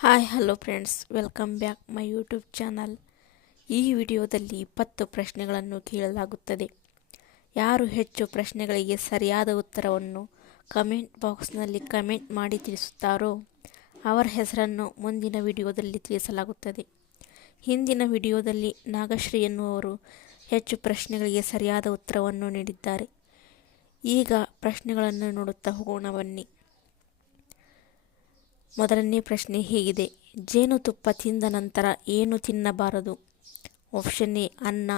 Hi, hello friends. Welcome back my YouTube channel. ಈ ವಿಡಿಯೋದಲ್ಲಿ ಇಪ್ಪತ್ತು ಪ್ರಶ್ನೆಗಳನ್ನು ಕೇಳಲಾಗುತ್ತದೆ. ಯಾರು ಹೆಚ್ಚು ಪ್ರಶ್ನೆಗಳಿಗೆ ಸರಿಯಾದ ಉತ್ತರವನ್ನು ಕಮೆಂಟ್ ಬಾಕ್ಸ್ನಲ್ಲಿ ಕಮೆಂಟ್ ಮಾಡಿ ತಿಳಿಸುತ್ತಾರೋ ಅವರ ಹೆಸರನ್ನು ಮುಂದಿನ ವಿಡಿಯೋದಲ್ಲಿ ತಿಳಿಸಲಾಗುತ್ತದೆ. ಹಿಂದಿನ ವಿಡಿಯೋದಲ್ಲಿ ನಾಗಶ್ರೀ ಎನ್ನುವರು ಹೆಚ್ಚು ಪ್ರಶ್ನೆಗಳಿಗೆ ಸರಿಯಾದ ಉತ್ತರವನ್ನು ನೀಡಿದ್ದಾರೆ. ಈಗ ಪ್ರಶ್ನೆಗಳನ್ನು ನೋಡುತ್ತಾ ಹೋಗೋಣ ಬನ್ನಿ. ಮೊದಲನೇ ಪ್ರಶ್ನೆ ಹೀಗಿದೆ. ಜೇನುತುಪ್ಪ ತಿಂದ ನಂತರ ಏನು ತಿನ್ನಬಾರದು? ಆಪ್ಷನ್ ಎ, ಅನ್ನ.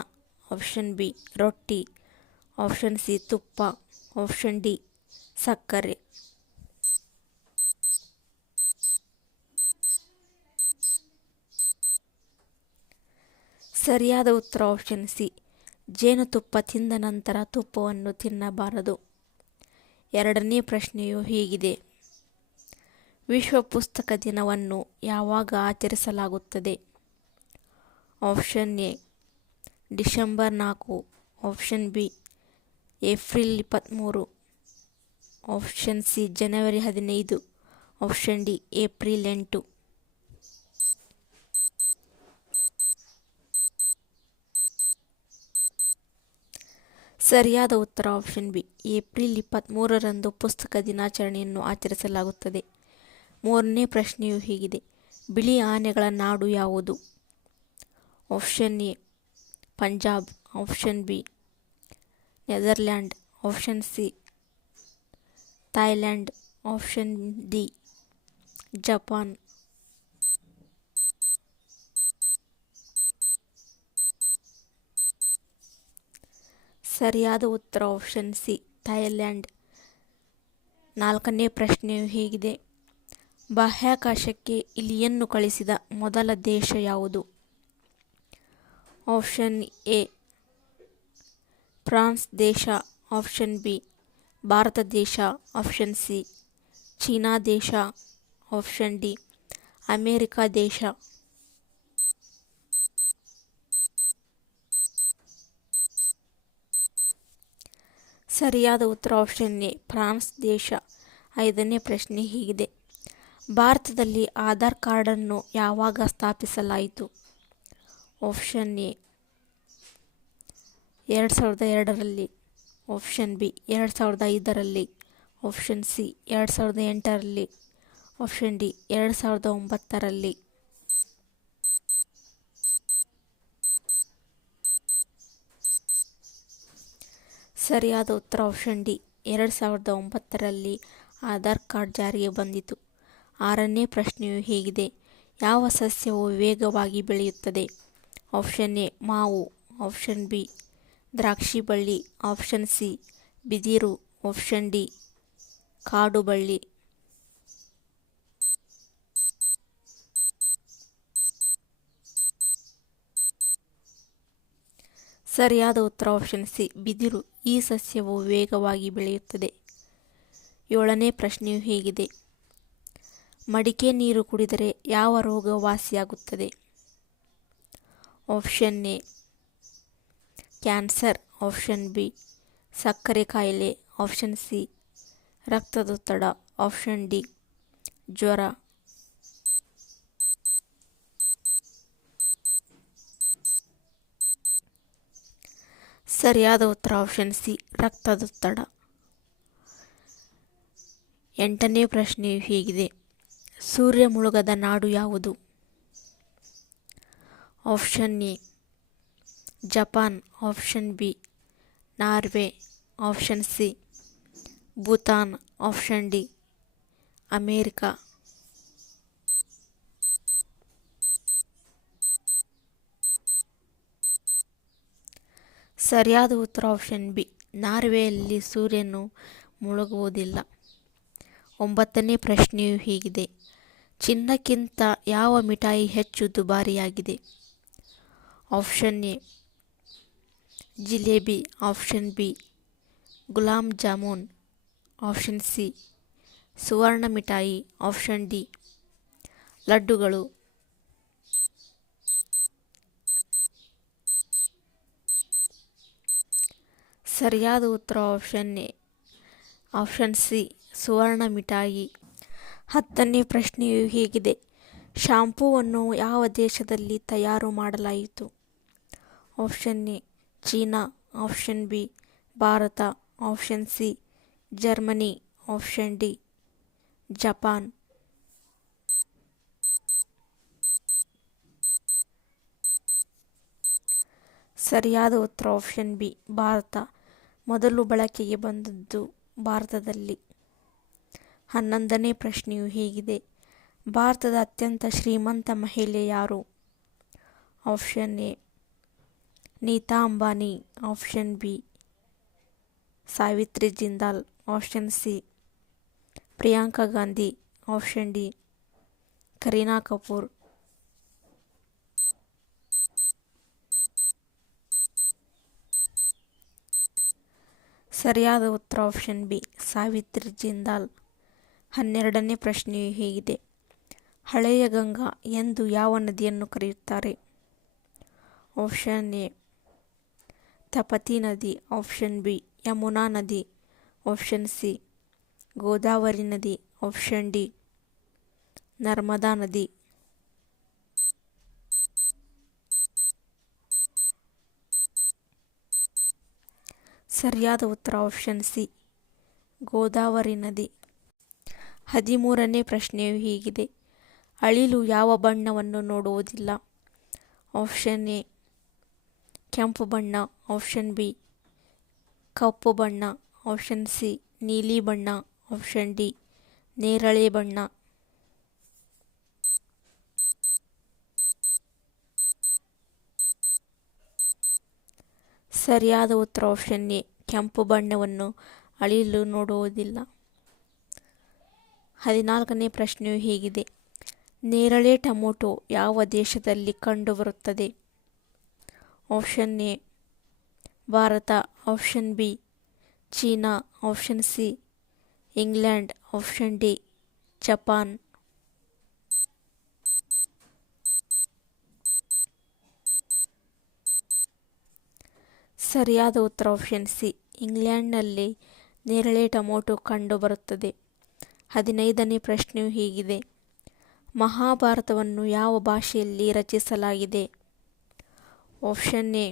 ಆಪ್ಷನ್ ಬಿ, ರೊಟ್ಟಿ. ಆಪ್ಷನ್ ಸಿ, ತುಪ್ಪ. ಆಪ್ಷನ್ ಡಿ, ಸಕ್ಕರೆ. ಸರಿಯಾದ ಉತ್ತರ ಆಪ್ಷನ್ ಸಿ. ಜೇನುತುಪ್ಪ ತಿಂದ ನಂತರ ತುಪ್ಪವನ್ನು ತಿನ್ನಬಾರದು. ಎರಡನೇ ಪ್ರಶ್ನೆಯು ಹೀಗಿದೆ. ವಿಶ್ವ ಪುಸ್ತಕ ದಿನವನ್ನು ಯಾವಾಗ ಆಚರಿಸಲಾಗುತ್ತದೆ? ಆಪ್ಷನ್ ಎ, ಡಿಸೆಂಬರ್ ನಾಲ್ಕು. ಆಪ್ಷನ್ ಬಿ, ಏಪ್ರಿಲ್ ಇಪ್ಪತ್ತ್ಮೂರು ಆಪ್ಷನ್ ಸಿ, ಜನವರಿ ಹದಿನೈದು. ಆಪ್ಷನ್ ಡಿ, ಏಪ್ರಿಲ್ ಎಂಟು. ಸರಿಯಾದ ಉತ್ತರ ಆಪ್ಷನ್ ಬಿ, ಏಪ್ರಿಲ್ ಇಪ್ಪತ್ತ್ಮೂರರಂದು ಪುಸ್ತಕ ದಿನಾಚರಣೆಯನ್ನು ಆಚರಿಸಲಾಗುತ್ತದೆ. ಮೂರನೇ ಪ್ರಶ್ನೆಯು ಹೀಗಿದೆ. ಬಿಳಿ ಆನೆಗಳ ನಾಡು ಯಾವುದು? Option A, Punjab. Option B, Netherland. Option C Thailand option D, Japan. ಸರಿಯಾದ ಉತ್ತರ ಆಪ್ಷನ್ ಸಿ ಥಾಯ್ಲ್ಯಾಂಡ್ ನಾಲ್ಕನೇ ಪ್ರಶ್ನೆಯು ಹೀಗಿದೆ. ಬಾಹ್ಯಾಕಾಶಕ್ಕೆ ಇಲಿಯನ್ನು ಕಳಿಸಿದ ಮೊದಲ ದೇಶ ಯಾವುದು? ಆಪ್ಷನ್ ಎ, ಫ್ರಾನ್ಸ್ ದೇಶ. ಆಪ್ಷನ್ ಬಿ, ಭಾರತ ದೇಶ. ಆಪ್ಷನ್ ಸಿ, ಚೀನಾ ದೇಶ. ಆಪ್ಷನ್ ಡಿ, ಅಮೇರಿಕಾ ದೇಶ. ಸರಿಯಾದ ಉತ್ತರ ಆಪ್ಷನ್ ಎ, ಫ್ರಾನ್ಸ್ ದೇಶ. ಐದನೇ ಪ್ರಶ್ನೆ ಹೀಗಿದೆ. ಭಾರತದಲ್ಲಿ ಆಧಾರ್ ಕಾರ್ಡನ್ನು ಯಾವಾಗ ಸ್ಥಾಪಿಸಲಾಯಿತು? ಆಪ್ಷನ್ ಎ, ಎರಡು ಸಾವಿರದ ಎರಡರಲ್ಲಿ. ಆಪ್ಷನ್ ಬಿ, ಎರಡು ಸಾವಿರದ ಐದರಲ್ಲಿ. ಆಪ್ಷನ್ ಸಿ, ಎರಡು ಸಾವಿರದ ಎಂಟರಲ್ಲಿ. ಆಪ್ಷನ್ ಡಿ, ಎರಡು ಸಾವಿರದ ಒಂಬತ್ತರಲ್ಲಿ. ಸರಿಯಾದ ಉತ್ತರ ಆಪ್ಷನ್ ಡಿ, ಎರಡು ಸಾವಿರದ ಒಂಬತ್ತರಲ್ಲಿ ಆಧಾರ್ ಕಾರ್ಡ್ ಜಾರಿಗೆ ಬಂದಿತು. ಆರನೇ ಪ್ರಶ್ನೆಯು ಹೀಗಿದೆ. ಯಾವ ಸಸ್ಯವು ವೇಗವಾಗಿ ಬೆಳೆಯುತ್ತದೆ? ಆಪ್ಷನ್ ಎ, ಮಾವು. ಆಪ್ಷನ್ ಬಿ ದ್ರಾಕ್ಷಿ ಬಳ್ಳಿ ಆಪ್ಷನ್ ಸಿ, ಬಿದಿರು. ಆಪ್ಷನ್ ಡಿ ಕಾಡು ಬಳ್ಳಿ ಸರಿಯಾದ ಉತ್ತರ ಆಪ್ಷನ್ ಸಿ, ಬಿದಿರು. ಈ ಸಸ್ಯವು ವೇಗವಾಗಿ ಬೆಳೆಯುತ್ತದೆ. ಏಳನೇ ಪ್ರಶ್ನೆಯು ಹೀಗಿದೆ. ಮಡಿಕೆ ನೀರು ಕುಡಿದರೆ ಯಾವ ರೋಗ ವಾಸಿಯಾಗುತ್ತದೆ? Option A, cancer. Option B, ಸಕ್ಕರೆ ಕಾಯಿಲೆ. ಆಪ್ಷನ್ ಸಿ, ರಕ್ತದೊತ್ತಡ. ಆಪ್ಷನ್ ಡಿ, ಜ್ವರ. ಸರಿಯಾದ ಉತ್ತರ ಆಪ್ಷನ್ ಸಿ, ರಕ್ತದೊತ್ತಡ. ಎಂಟನೇ ಪ್ರಶ್ನೆಯು ಹೀಗಿದೆ. ಸೂರ್ಯ ಮುಳುಗದ ನಾಡು ಯಾವುದು? Option A, Japan. Option B, Norway. Option C, Bhutan. Option D, America. ಸರಿಯಾದ ಉತ್ತರ ಆಪ್ಷನ್ ಬಿ, ನಾರ್ವೆಯಲ್ಲಿ ಸೂರ್ಯನು ಮುಳುಗುವುದಿಲ್ಲ. ಒಂಬತ್ತನೇ ಪ್ರಶ್ನೆಯು ಹೀಗಿದೆ. ಚಿನ್ನಕ್ಕಿಂತ ಯಾವ ಮಿಠಾಯಿ ಹೆಚ್ಚು ದುಬಾರಿಯಾಗಿದೆ? Option A. Jalebi. Option B. Gulab jamun. Option C. ಸುವರ್ಣ ಮಿಠಾಯಿ. Option D. ಲಡ್ಡುಗಳು. ಸರಿಯಾದ ಉತ್ತರ ಆಪ್ಷನ್ ಎ. Option C. ಸುವರ್ಣ ಮಿಠಾಯಿ. ಹತ್ತನೇ ಪ್ರಶ್ನೆಯು ಹೇಗಿದೆ. ಶಾಂಪೂವನ್ನು ಯಾವ ದೇಶದಲ್ಲಿ ತಯಾರು ಮಾಡಲಾಯಿತು? Option A, China. Option B, Bharat. Option C, Germany. Option D, Japan. ಸರಿಯಾದ ಉತ್ತರ ಆಪ್ಷನ್ ಬಿ, ಭಾರತ. ಮೊದಲು ಬಳಕೆಗೆ ಬಂದದ್ದು ಭಾರತದಲ್ಲಿ. ಹನ್ನೊಂದನೇ ಪ್ರಶ್ನೆಯು ಹೀಗಿದೆ. ಭಾರತದ ಅತ್ಯಂತ ಶ್ರೀಮಂತ ಮಹಿಳೆ ಯಾರು? Option A. Nita Ambani. Option B. Savitri Jindal. Option C. Priyanka Gandhi. Option D. Kareena Kapoor. ಸರಿಯಾದ ಉತ್ತರ ಆಪ್ಷನ್ ಬಿ. ಸಾವಿತ್ರಿ ಜಿಂದಾಲ್. ಹನ್ನೆರಡನೇ ಪ್ರಶ್ನೆಯು ಹೀಗಿದೆ. ಹಳೆಯ ಗಂಗಾ ಎಂದು ಯಾವ ನದಿಯನ್ನು ಕರೆಯುತ್ತಾರೆ? ಆಪ್ಷನ್ ಎ, ತಪತಿ ನದಿ. ಆಪ್ಷನ್ ಬಿ, ಯಮುನಾ ನದಿ. ಆಪ್ಷನ್ ಸಿ, ಗೋದಾವರಿ ನದಿ. ಆಪ್ಷನ್ ಡಿ, ನರ್ಮದಾ ನದಿ. ಸರಿಯಾದ ಉತ್ತರ ಆಪ್ಷನ್ ಸಿ, ಗೋದಾವರಿ ನದಿ. ಹದಿಮೂರನೇ ಪ್ರಶ್ನೆಯು ಹೀಗಿದೆ. ಅಳಿಲು ಯಾವ ಬಣ್ಣವನ್ನು ನೋಡುವುದಿಲ್ಲ? ಆಪ್ಷನ್ ಎ, ಕೆಂಪು ಬಣ್ಣ. ಆಪ್ಷನ್ ಬಿ, ಕಪ್ಪು ಬಣ್ಣ. ಆಪ್ಷನ್ ಸಿ, ನೀಲಿ ಬಣ್ಣ. ಆಪ್ಷನ್ ಡಿ, ನೇರಳೆ ಬಣ್ಣ. ಸರಿಯಾದ ಉತ್ತರ ಆಪ್ಷನ್ ಎ, ಕೆಂಪು ಬಣ್ಣವನ್ನು ಅಳಿಲು ನೋಡುವುದಿಲ್ಲ. ಹದಿನಾಲ್ಕನೇ ಪ್ರಶ್ನೆಯು ಹೀಗಿದೆ. ನೇರಳೆ ಟೊಮೊಟೊ ಯಾವ ದೇಶದಲ್ಲಿ ಕಂಡುಬರುತ್ತದೆ? Option A, Bharat. Option B, China. Option C, England. Option D, Japan. ಸರಿಯಾದ ಉತ್ತರ ಆಪ್ಷನ್ ಸಿ, ಇಂಗ್ಲೆಂಡ್ನಲ್ಲಿ ನೇರಳೆ ಟೊಮೊಟೊ ಕಂಡುಬರುತ್ತದೆ. ಹದಿನೈದನೇ ಪ್ರಶ್ನೆಯು ಹೀಗಿದೆ. ಮಹಾಭಾರತವನ್ನು ಯಾವ ಭಾಷೆಯಲ್ಲಿ ರಚಿಸಲಾಗಿದೆ? Option A,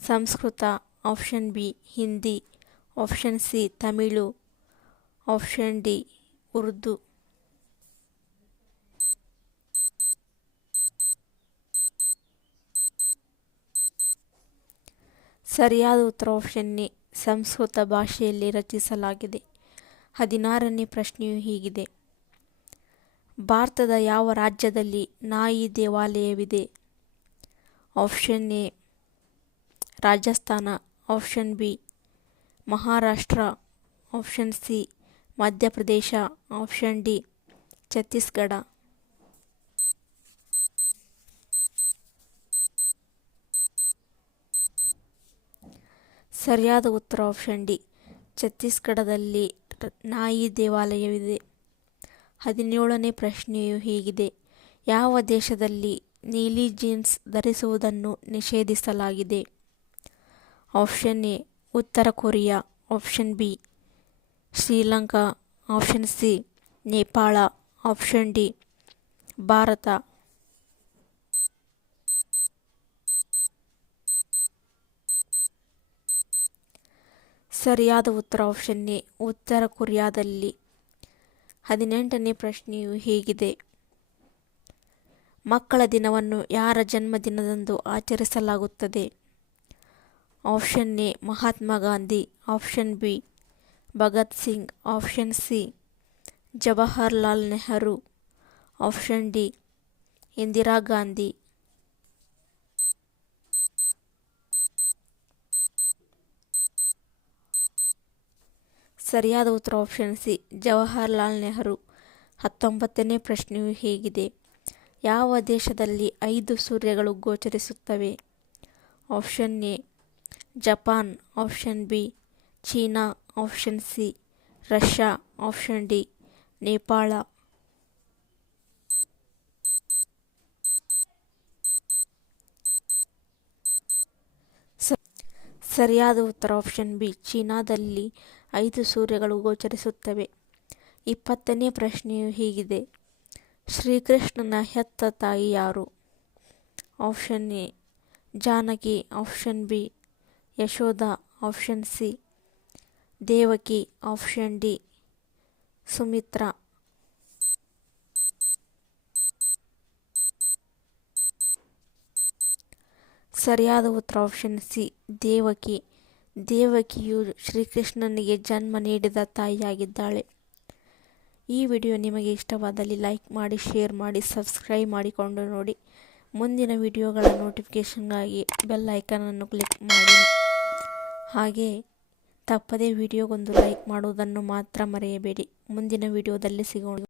Sanskrit. Option B, Hindi. Option C, Tamil. Option D, Urdu. ಸರಿಯಾದ ಉತ್ತರ ಆಪ್ಷನ್ ಎ, ಸಂಸ್ಕೃತ ಭಾಷೆಯಲ್ಲಿ ರಚಿಸಲಾಗಿದೆ. ಹದಿನಾರನೇ ಪ್ರಶ್ನೆಯು ಹೀಗಿದೆ. ಭಾರತದ ಯಾವ ರಾಜ್ಯದಲ್ಲಿ ನಾಯಿ ದೇವಾಲಯವಿದೆ? Option A, Rajasthan. Option B, Maharashtra. Option C, Madhya Pradesh. Option D, Chhattisgarh. ಸರಿಯಾದ ಉತ್ತರ ಆಪ್ಷನ್ ಡಿ, ಛತ್ತೀಸ್ಗಢದಲ್ಲಿ ನಾಯಿ ದೇವಾಲಯವಿದೆ. ಹದಿನೇಳನೇ ಪ್ರಶ್ನೆಯು ಹೀಗಿದೆ. ಯಾವ ದೇಶದಲ್ಲಿ ನೀಲಿ ಜೀನ್ಸ್ ಧರಿಸುವುದನ್ನು ನಿಷೇಧಿಸಲಾಗಿದೆ? ಆಪ್ಷನ್ ಎ, ಉತ್ತರ Korea. Option B, Sri Lanka. Option C, Nepal. Option D, Bharat. ಸರಿಯಾದ ಉತ್ತರ ಆಪ್ಷನ್ ಎ, ಉತ್ತರ ಕೊರಿಯಾದಲ್ಲಿ. ಹದಿನೆಂಟನೇ ಪ್ರಶ್ನೆಯು ಹೀಗಿದೆ. ಮಕ್ಕಳ ದಿನವನ್ನು ಯಾರ ಜನ್ಮದಿನದಂದು ಆಚರಿಸಲಾಗುತ್ತದೆ? Option A, Mahatma Gandhi. Option B, Bhagat Singh. Option C, Jawaharlal Nehru. Option D, Indira Gandhi. ಸರಿಯಾದ ಉತ್ತರ ಆಪ್ಷನ್ ಸಿ, ಜವಾಹರ್ಲಾಲ್ ನೆಹರು. ಹತ್ತೊಂಬತ್ತನೇ ಪ್ರಶ್ನೆಯು ಹೇಗಿದೆ. ಯಾವ ದೇಶದಲ್ಲಿ ಐದು ಸೂರ್ಯಗಳು ಗೋಚರಿಸುತ್ತವೆ? Option A, Japan. Option B, China. Option C, Russia. Option D, Nepal. ಸರಿಯಾದ ಉತ್ತರ ಆಪ್ಷನ್ ಬಿ, ಚೀನಾದಲ್ಲಿ ಐದು ಸೂರ್ಯಗಳು ಗೋಚರಿಸುತ್ತವೆ. ಇಪ್ಪತ್ತನೇ ಪ್ರಶ್ನೆಯು ಹೀಗಿದೆ. ಶ್ರೀಕೃಷ್ಣನ ಹೆತ್ತ ತಾಯಿ ಯಾರು? Option A, Janaki. Option B, Yashoda. Option C, Devaki. Option D, Sumitra. ಸರಿಯಾದ ಉತ್ತರ ಆಪ್ಷನ್ ಸಿ, ದೇವಕಿ. ದೇವಕಿಯು ಶ್ರೀಕೃಷ್ಣನಿಗೆ ಜನ್ಮ ನೀಡಿದ ತಾಯಿಯಾಗಿದ್ದಾಳೆ. ಈ ವಿಡಿಯೋ ನಿಮಗೆ ಇಷ್ಟವಾದಲ್ಲಿ ಲೈಕ್ ಮಾಡಿ, ಶೇರ್ ಮಾಡಿ, ಸಬ್ಸ್ಕ್ರೈಬ್ ಮಾಡಿಕೊಂಡು ನೋಡಿ. ಮುಂದಿನ ವಿಡಿಯೋಗಳ ನೋಟಿಫಿಕೇಷನ್ಗಾಗಿ ಬೆಲ್ ಐಕನನ್ನು ಕ್ಲಿಕ್ ಮಾಡಿ. ಹಾಗೆ ತಪ್ಪದೇ ವಿಡಿಯೋಗೊಂದು ಲೈಕ್ ಮಾಡುವುದನ್ನು ಮಾತ್ರ ಮರೆಯಬೇಡಿ. ಮುಂದಿನ ವಿಡಿಯೋದಲ್ಲಿ ಸಿಗೋಣ.